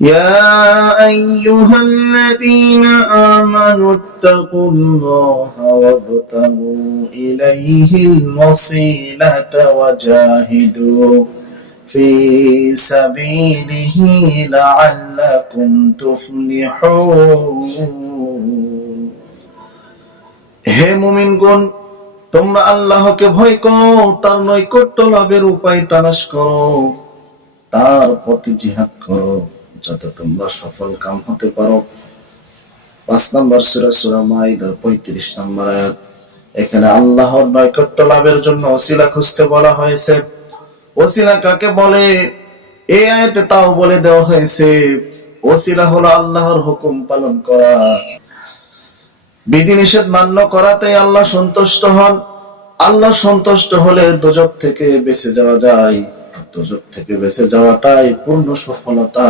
يا أيها الذين آمنوا اتقوا الله وابتغوا إليه الوسيلة وجاهدوا في سبيله لعلكم تفلحون হে মুমিনগণ তোমরা আল্লাহকে ভয় করো তার নৈকট্য লাভের উপায় তালাশ করো তার প্রতি জিহাদ করো যাতে তোমরা সফল কাম হতে পারো। পাঁচ নম্বর সুরা সুরা মাইদার পঁয়ত্রিশ নম্বর আয়াত। এখানে আল্লাহর নৈকট্য লাভের জন্য ওসিলা খুঁজতে বলা হয়েছে। ওসিলা কাকে বলে? এই আয়াতে তাও বলে দেওয়া হয়েছে, ওসিলা হলো আল্লাহর হুকুম পালন করা। বিধিনিষেধ মান্য করাতে আল্লাহ সন্তুষ্ট হন। আল্লাহ সন্তুষ্ট হলে দোজক থেকে বেঁচে যাওয়া যায়। দোজক থেকে বেঁচে যাওয়াটাই পূর্ণ সফলতা।